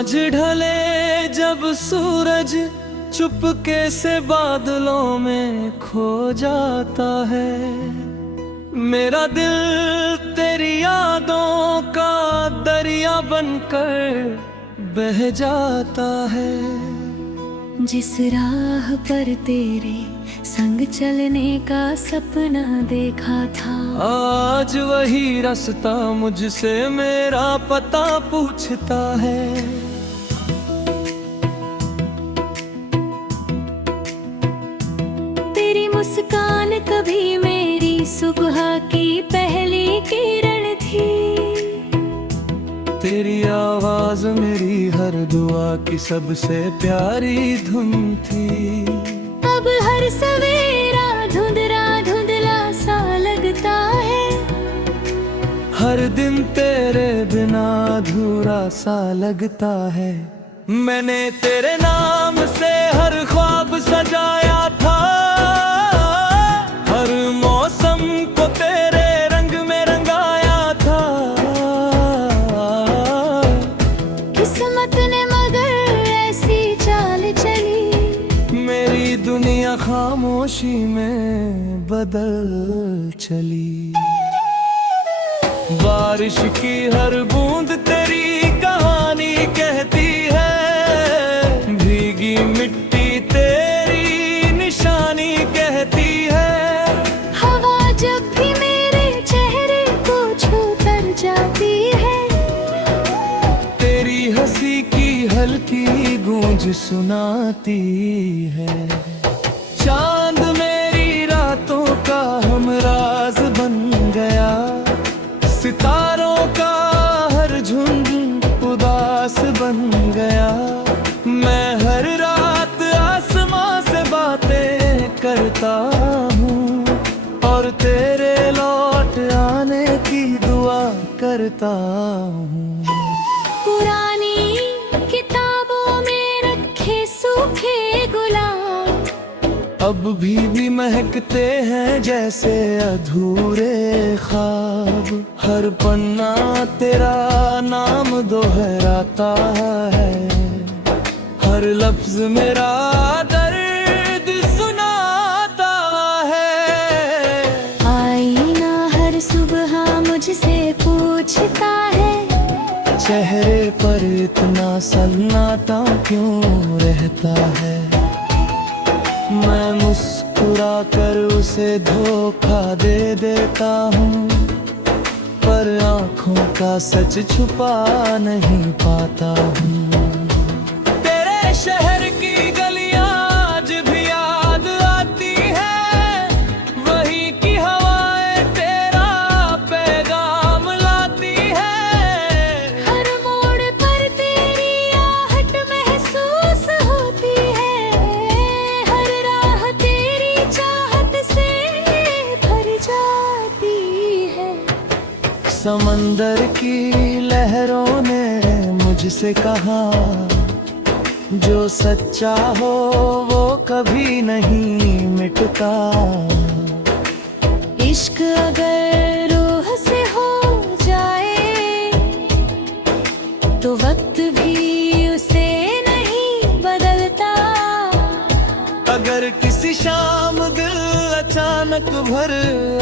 सांझ ढले जब सूरज चुपके से बादलों में खो जाता है, मेरा दिल तेरी यादों का दरिया बनकर बह जाता है। जिस राह पर तेरे संग चलने का सपना देखा था, आज वही रास्ता मुझसे मेरा पता पूछता है। तेरी मुस्कान कभी मेरी सुबह की पहली किरण थी, तेरी आवाज मेरी हर दुआ की सबसे प्यारी धुन थी। अब हर सवेरा धुंधला धुंधला सा लगता है, हर दिन तेरे बिना अधूरा सा लगता है। मैंने तेरे नाम से हर ख्वाब सजाया था, हर मौसम को तेरे रंग में रंगाया था। किस्मत ने मगर ऐसी चाल चली, मेरी दुनिया खामोशी में बदल चली। बारिश की हर बूंद तेरी कहानी कहती है, भीगी मिट्टी तेरी निशानी कहती है। हवा जब भी मेरे चेहरे को छू कर जाती है, तेरी हंसी की हल्की गूंज सुनाती है। चांद मेरी रातों का हमराज बन गया, सितारों का हर झुंड उदास बन गया। मैं हर रात आसमां से बातें करता हूँ और तेरे लौट आने की दुआ करता हूँ। पुरानी किताबों में रखे सूखे गुलाब अब भी महकते हैं जैसे अधूरे ख्वाब। हर पन्ना तेरा नाम दोहराता है, हर लफ्ज मेरा दर्द सुनाता है। आईना हर सुबह मुझसे पूछता है, चेहरे पर इतना सन्नाटा क्यों रहता है। मैं मुस्कुरा कर उसे धोखा दे देता हूँ, पर आँखों का सच छुपा नहीं पाता हूँ। तेरे शहर की गलियाँ आज भी याद आती है, वही की हवाएं तेरा पैगाम लाती है। हर मोड़ पर तेरी आहट महसूस होती है, हर राह तेरी चाहत से भर जाती है। समंदर की लहरों ने मुझसे कहा, जो सच्चा हो वो कभी नहीं मिटता। इश्क अगर रूह से हो जाए तो वक्त भी उसे नहीं बदलता। अगर किसी शाम दिल अचानक भर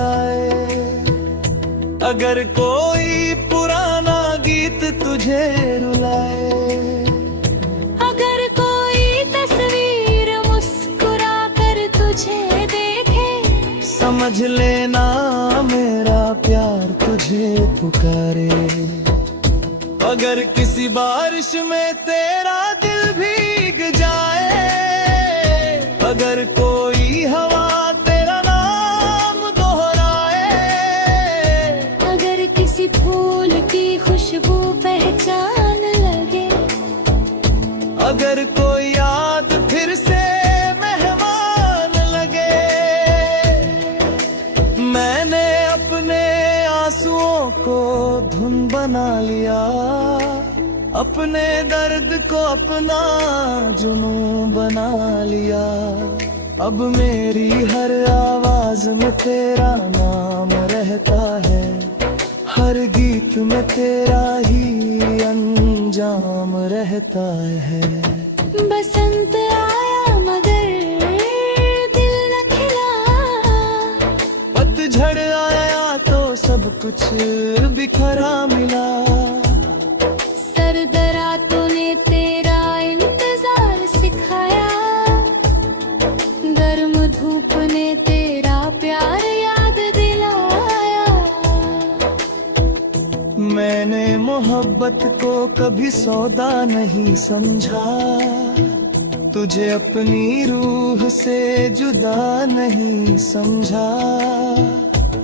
आए, अगर कोई पुराना गीत तुझे रुलाए, अगर कोई तस्वीर मुस्कुरा कर तुझे देखे, समझ लेना मेरा प्यार तुझे पुकारे। अगर किसी बारिश में तेरा दिल भीग जाए, अगर कोई हवा तेरा नाम दोहराए, अगर किसी फूल की खुशबू पहचान लगे, अगर कोई याद फिर से मेहमान लगे। मैंने अपने आंसुओं को धुन बना लिया, अपने दर्द को अपना जुनून बना लिया। अब मेरी हर आवाज में तेरा नाम रहता है, हर गीत में तेरा ही अंजाम अनजाम रहता है। बसंत आया मगर दिल न खिला, पतझड़ आया तो सब कुछ बिखरा मिला। सर्द रातों ने तेरा इंतजार सिखाया, गर्म धूप ने तेरा प्यार याद दिलाया। मैंने मोहब्बत को कभी सौदा नहीं समझा, तुझे अपनी रूह से जुदा नहीं समझा।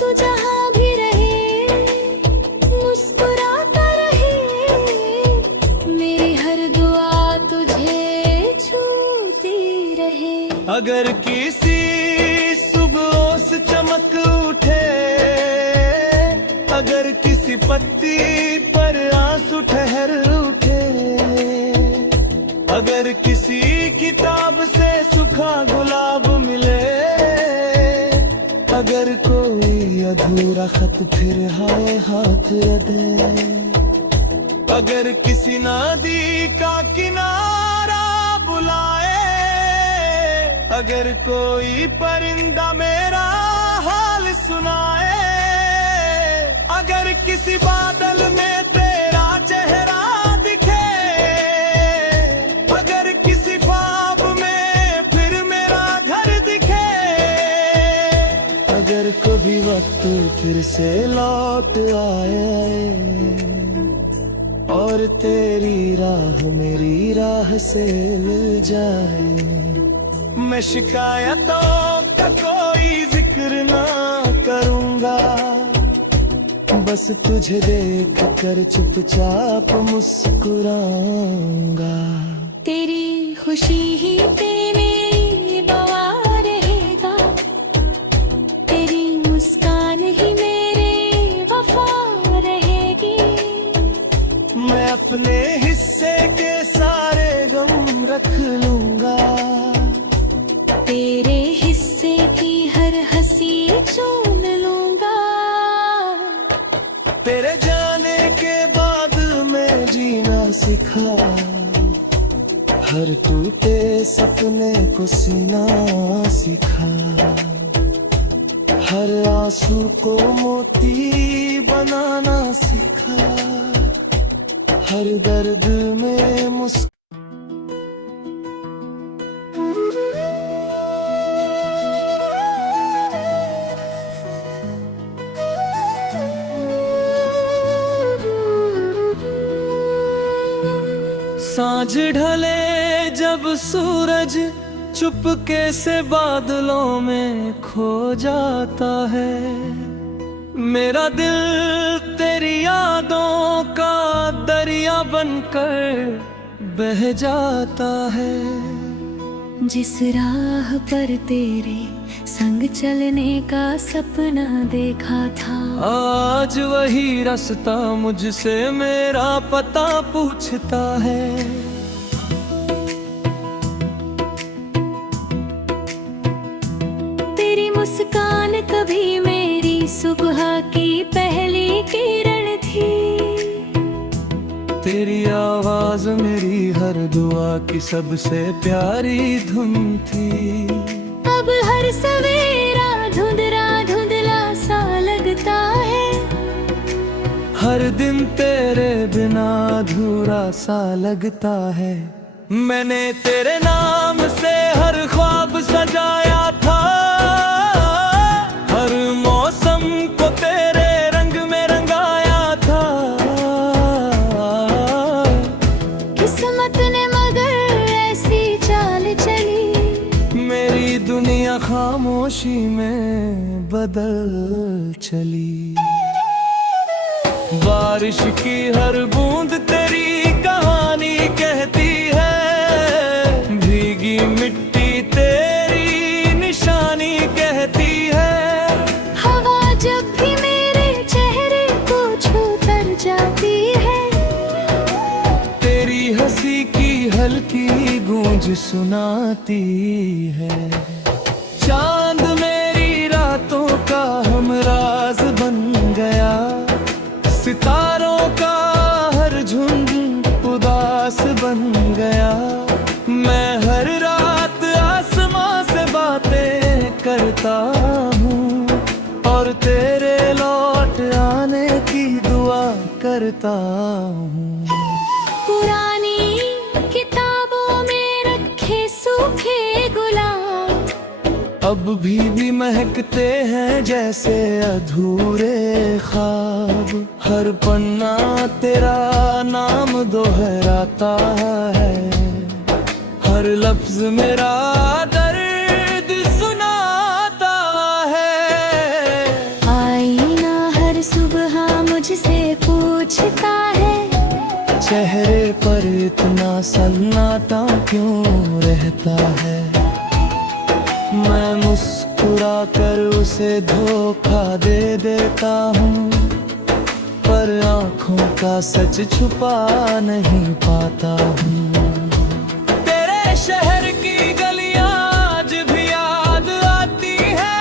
तू जहाँ भी रहे मुस्कुराता रहे, मेरी हर दुआ तुझे छूती रहे। अगर किसी सुबह से चमक उठे, अगर किसी पत्ती पर आंसू ठहर उठे, अगर किसी किताब से सूखा गुलाब मिले, अगर कोई अधूरा खत फिर हाय हाथ दे, अगर किसी नदी का किनारा बुलाए, अगर कोई परिंदा मेरा हाल सुनाए, अगर किसी बादल में तेरा चेहरा दिखे, अगर किसी ख्वाब में फिर मेरा घर दिखे, अगर कभी वक्त फिर से लौट आए और तेरी राह मेरी राह से मिल जाए, मैं शिकायतों का कोई जिक्र ना करूंगा, बस तुझे देख कर चुपचाप मुस्कुराऊंगा। तेरी खुशी ही तेरी बवा रहेगा, तेरी मुस्कान ही मेरे वफा रहेगी। मैं अपने हिस्से के सारे गम रख लूंगा, तेरे हिस्से की हर हंसी चूम लूंगा। तेरे जाने के बाद मैं जीना सीखा, हर टूटे सपने को सीना सीखा, हर आंसू को मोती बनाना सीखा, हर दर्द में मुस्कुराना। सांझ ढले जब सूरज चुपके से बादलों में खो जाता है, मेरा दिल तेरी यादों का दरिया बनकर बह जाता है। जिस राह पर तेरे संग चलने का सपना देखा था, आज वही रास्ता मुझसे मेरा पता पूछता है। तेरी मुस्कान कभी मेरी सुबह की पहली किरण थी, तेरी आवाज मेरी हर दुआ की सबसे प्यारी धुन थी। अब हर सवेरा धुंधला धुंधला सा लगता है, हर दिन तेरे बिना अधूरा सा लगता है। मैंने तेरे नाम से हर ख्वाब सजाया था, हर मौसम को तेरे रंग में रंगाया था। किस्मत ने मगर ऐसी चाल चली, मेरी दुनिया खामोशी में बदल चली। बारिश की हर बूंद तेरी कहानी कहती है, भीगी मिट्टी तेरी निशानी कहती है। हवा जब भी मेरे चेहरे को छू कर जाती है, तेरी हंसी की हल्की गूंज सुनाती है। चांद मेरी रातों का हमराज बन गया, सितारों का हर झुंड एहसास बन गया। मैं हर रात आसमां से बातें करता हूँ और तेरे लौट आने की दुआ करता हूँ। पुरानी किताबों में रखे सूखे गुलाब अब भी महकते हैं जैसे अधूरे ख्वाब। हर पन्ना तेरा नाम दोहराता है, हर लफ्ज मेरा दर्द सुनाता है। आईना हर सुबह मुझसे पूछता है, चेहरे पर इतना सन्नाटा क्यों रहता है। मैं मुस्कुरा कर उसे धोखा दे देता हूँ, पर आँखों का सच छुपा नहीं पाता हूँ। तेरे शहर की गलियाँ आज भी याद आती है,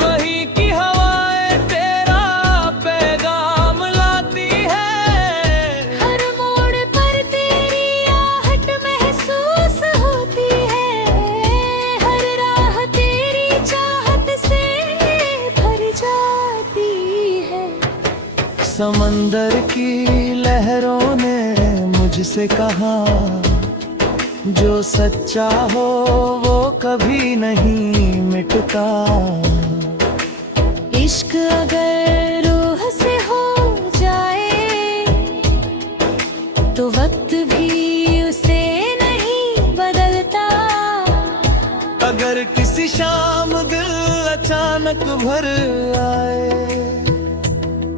वहीं की हवाएं तेरा पैगाम लाती है। हर मोड़ पर तेरी आहट महसूस होती है, हर राह तेरी चाहत से भर जाती है। समंदर की लहरों ने मुझसे कहा, जो सच्चा हो वो कभी नहीं मिटता। इश्क अगर रूह से हो जाए तो वक्त भी उसे नहीं बदलता। अगर किसी शाम दिल अचानक भर आए,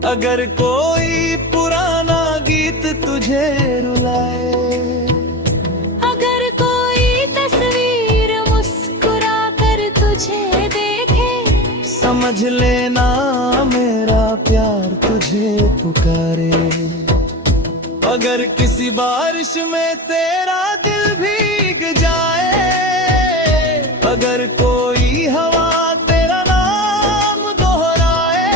अगर कोई पुराना गीत तुझे रुलाए, अगर कोई तस्वीर मुस्कुरा कर तुझे देखे, समझ लेना मेरा प्यार तुझे पुकारे। अगर किसी बारिश में तेरा दिल भीग जाए, अगर कोई हवा तेरा नाम दोहराए,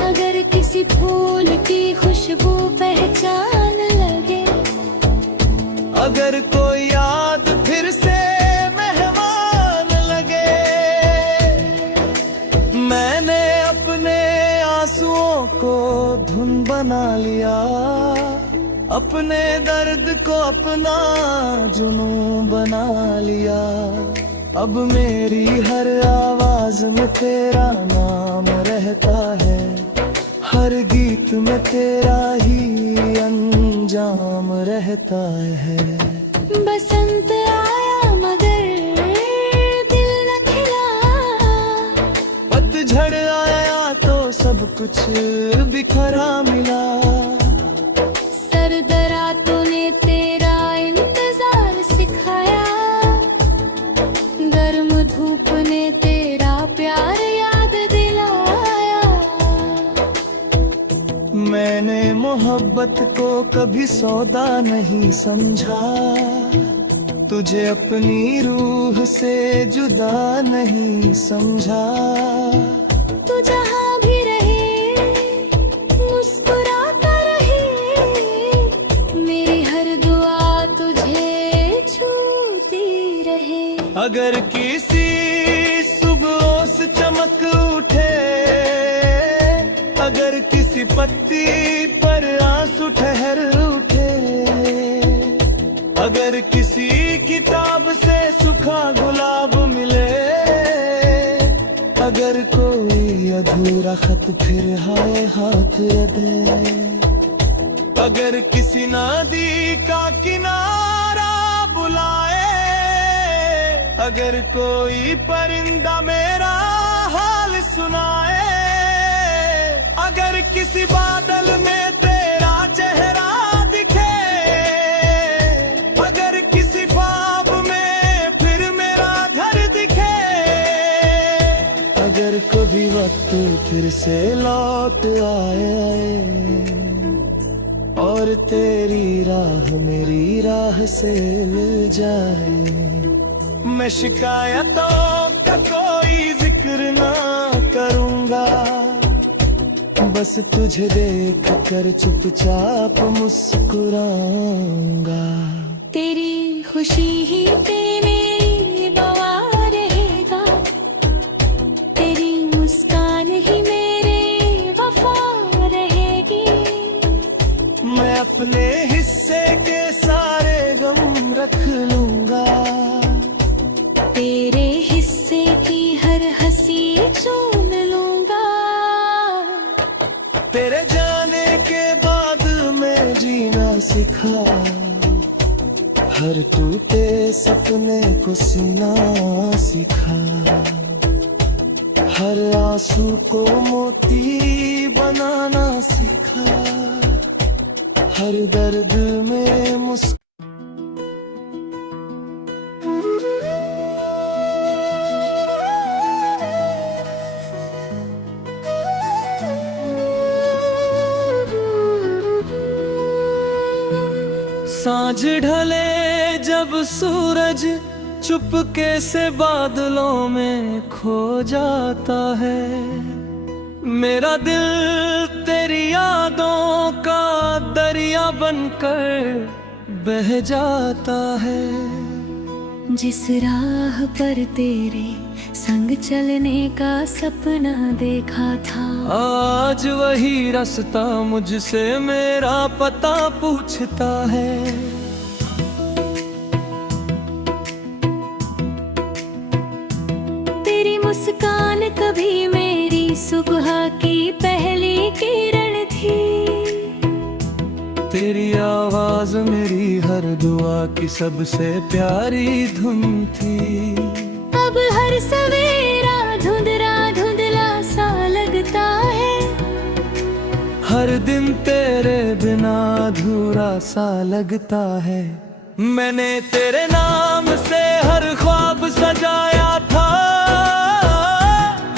अगर किसी फूल की खुशबू पहचान लगे, अगर कोई याद फिर से मेहमान लगे। मैंने अपने आंसुओं को धुन बना लिया, अपने दर्द को अपना जुनून बना लिया। अब मेरी हर आवाज में तेरा नाम रहता है, हर गीत में तेरा ही अंजाम रहता है। बसंत आया मगर दिल न खिला, पतझड़ आया तो सब कुछ बिखरा मिला। सर्द रातों ने तेरा इंतजार सिखाया, गर्म धूप ने तेरा प्यार याद दिलाया। मैंने मोहब्बत को कभी सौदा नहीं समझा, तुझे अपनी रूह से जुदा नहीं समझा। तू जहाँ भी रहे मुस्कुराता रहे, मेरी हर दुआ तुझे छूती रहे। अगर किसी सुबह से चमक उठे, अगर किसी पत्ती पर आंसू ठहर उठे, अगर किसी किताब से सूखा गुलाब मिले, अगर कोई अधूरा खत फिर हाय हाथ दे, अगर किसी नदी का किनारा बुलाए, अगर कोई परिंदा मेरा हाल सुनाए, अगर किसी बादल में तेरा चेहरा दिखे, अगर किसी ख्वाब में फिर मेरा घर दिखे, अगर कभी वक्त फिर से लौट आए और तेरी राह मेरी राह से मिल जाए, मैं शिकायतों का कोई जिक्र ना करूंगा, बस तुझे देख कर चुपचाप मुस्कुराऊंगा। तेरी खुशी ही पे मेरी बवा रहेगा, तेरी मुस्कान ही मेरे वफा रहेगी। मैं अपने हिस्से के सारे गम रख लूंगा, तेरे हिस्से की हर हंसी चूम लूंगा। तेरे जाने के बाद मैं जीना सीखा, हर टूटे सपने को सीना सीखा। हर आंसू को मोती बनाना सीखा, हर दर्द में मुस्कुराना। सांझ ढले जब सूरज चुपके से बादलों में खो जाता है, मेरा दिल तेरी यादों का दरिया बनकर बह जाता है। जिस राह पर तेरे संग चलने का सपना देखा था, आज वही रास्ता मुझसे मेरा पता पूछता है। तेरी मुस्कान कभी मेरी सुबह की पहली किरण थी, तेरी आवाज मेरी हर दुआ की सबसे प्यारी धुन थी। अब हर सवेरा धुंधला धुंधला सा लगता है, हर दिन तेरे बिना अधूरा सा लगता है। मैंने तेरे नाम से हर ख्वाब सजाया था,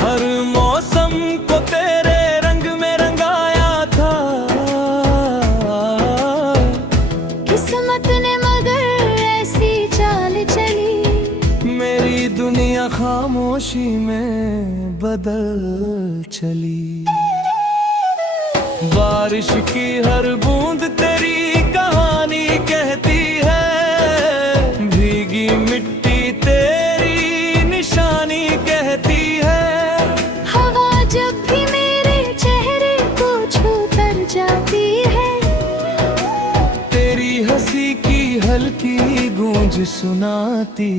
हर मौसम को तेरे रंग में रंगाया था। किस्मत ने मगर ऐसी चाल चली, मेरी दुनिया खामोशी में बदल चली। बारिश की हर बूंद तेरी कहानी कहती है, भीगी मिट्टी तेरी निशानी कहती है। हवा जब भी मेरे चेहरे को छू कर जाती है, तेरी हंसी की हल्की गूंज सुनाती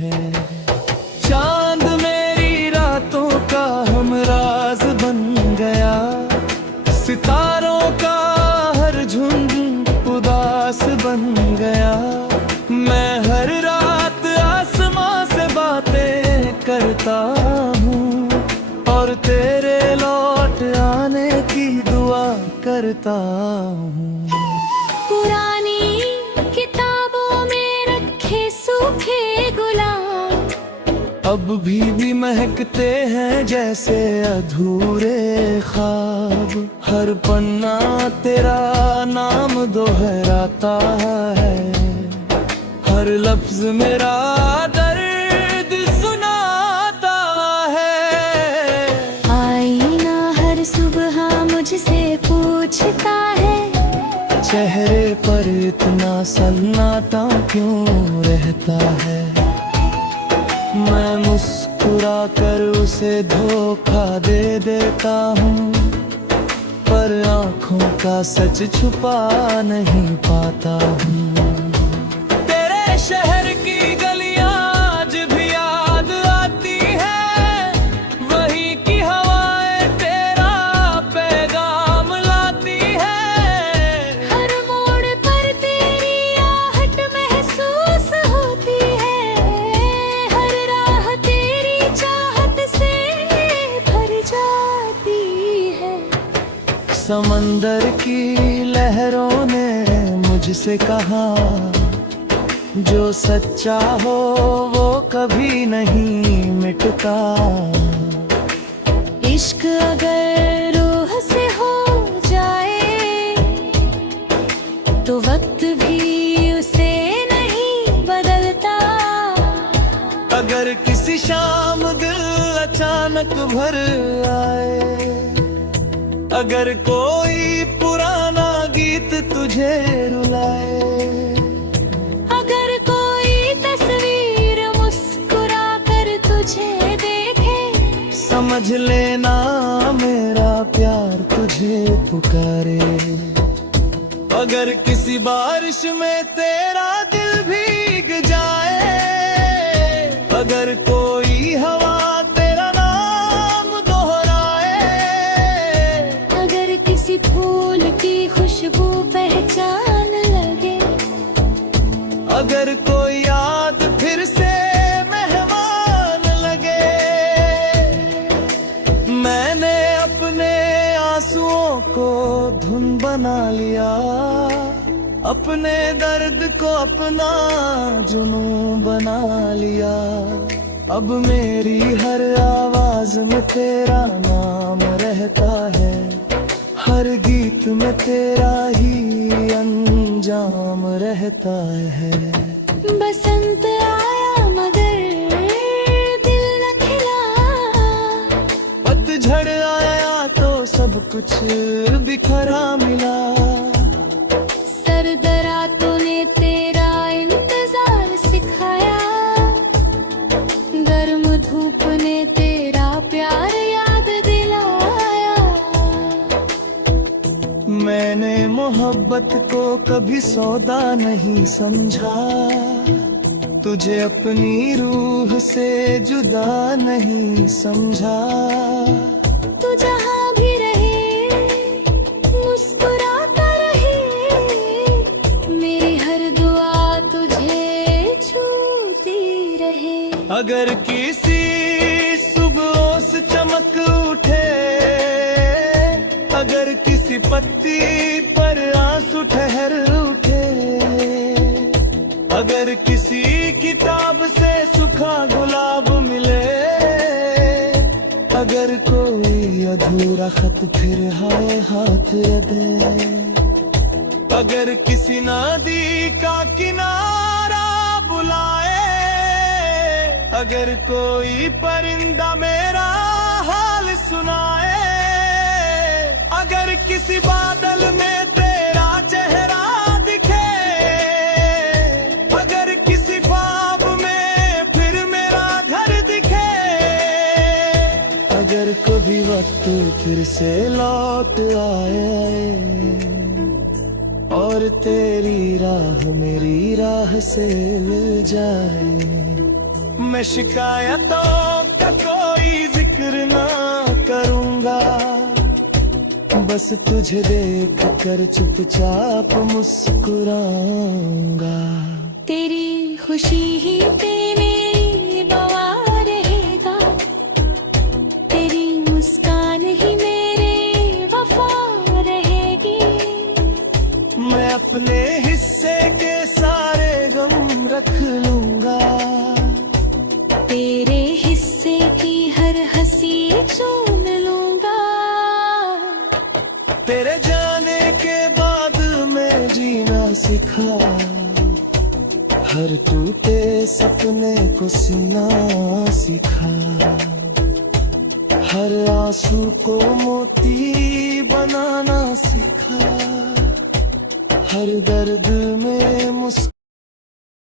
है। चांद मेरी रातों का हमराज बन गया, सितारों का हर झुंड उदास बन गया। मैं हर रात आसमां से बातें करता हूँ, और तेरे लौट आने की दुआ करता हूँ। पुरानी किताबों में रखे सूखे गुलाब अब भी महकते हैं जैसे अधूरे ख्वाब। हर पन्ना तेरा नाम दोहराता है, हर लफ्ज मेरा दर्द सुनाता है। आईना हर सुबह मुझसे पूछता है, चेहरे पर इतना सन्नाटा क्यों रहता है। मैं मुस्कुरा कर उसे धोखा दे देता हूँ, पर आँखों का सच छुपा नहीं पाता हूँ। तेरे शहर की गलियाँ आज भी याद आती हैं, वहीं की हवाएं तेरा पैगाम लाती हैं। हर मोड़ पर तेरी आहट महसूस होती है, हर राह तेरी चाहत से भर जाती है। समंदर की लहरों ने मुझसे कहा, जो सच्चा हो वो कभी नहीं मिटता। इश्क अगर रूह से हो जाए, तो वक्त भी उसे नहीं बदलता। अगर किसी शाम दिल अचानक भर आए, अगर कोई पुराना गीत तुझे रुलाए, अगर कोई तस्वीर मुस्कुरा कर तुझे देखे, समझ लेना मेरा प्यार तुझे पुकारे। अगर किसी बारिश में तेरा दिल भीग जाए, अगर कोई हवा तेरा नाम दोहराए, अगर किसी फूल की खुशबू पहचान लगे, अगर कोई याद फिर से मेहमान लगे, मैंने अपने आंसुओं को धुन बना लिया, अपने दर्द को अपना जुनून बना लिया। अब मेरी हर आवाज में तेरा नाम रहता है, हर गीत में तेरा ही अंजाम रहता है। बसंत आया मगर दिल न खिला, पतझड़ आया तो सब कुछ बिखरा मिला। सर्द रातों ने तेरा इंतजार सिखाया, गर्म धूप ने तेरा प्यार याद दिलाया। मैंने मोहब्बत को कभी सौदा नहीं समझा, तुझे अपनी रूह से जुदा नहीं समझा। तू जहाँ भी रहे मुस्कुराता रहे, मेरी हर दुआ तुझे छूती रहे। अगर किसी सुबह से चमक उठे, अगर किसी पत्ती पर आंसू ठहर उठे, अगर किसी किताब से सूखा गुलाब मिले, अगर कोई अधूरा खत फिर हाय हाथ दे, अगर किसी नदी का किनारा बुलाए, अगर कोई परिंदा मेरा हाल सुनाए, अगर किसी बादल में तेरा चेहरा दिखे, अगर किसी ख्वाब में फिर मेरा घर दिखे, अगर कभी वक्त फिर से लौट आए और तेरी राह मेरी राह से मिल जाए, मैं शिकायतों का कोई जिक्र ना करूंगा, बस तुझे देख कर चुपचाप मुस्कुराऊंगा। तेरी खुशी ही मेरी दुआ रहेगा, तेरी मुस्कान ही मेरे वफा रहेगी। मैं अपने हिस्से के सारे गम रख लूंगा, तेरे हिस्से की हर हंसी चूम लूंगा। तेरे जाने के बाद मैं जीना सीखा, हर टूटे सपने को सीना सीखा, हर आंसू को मोती बनाना सीखा, हर दर्द में मुस्कुराना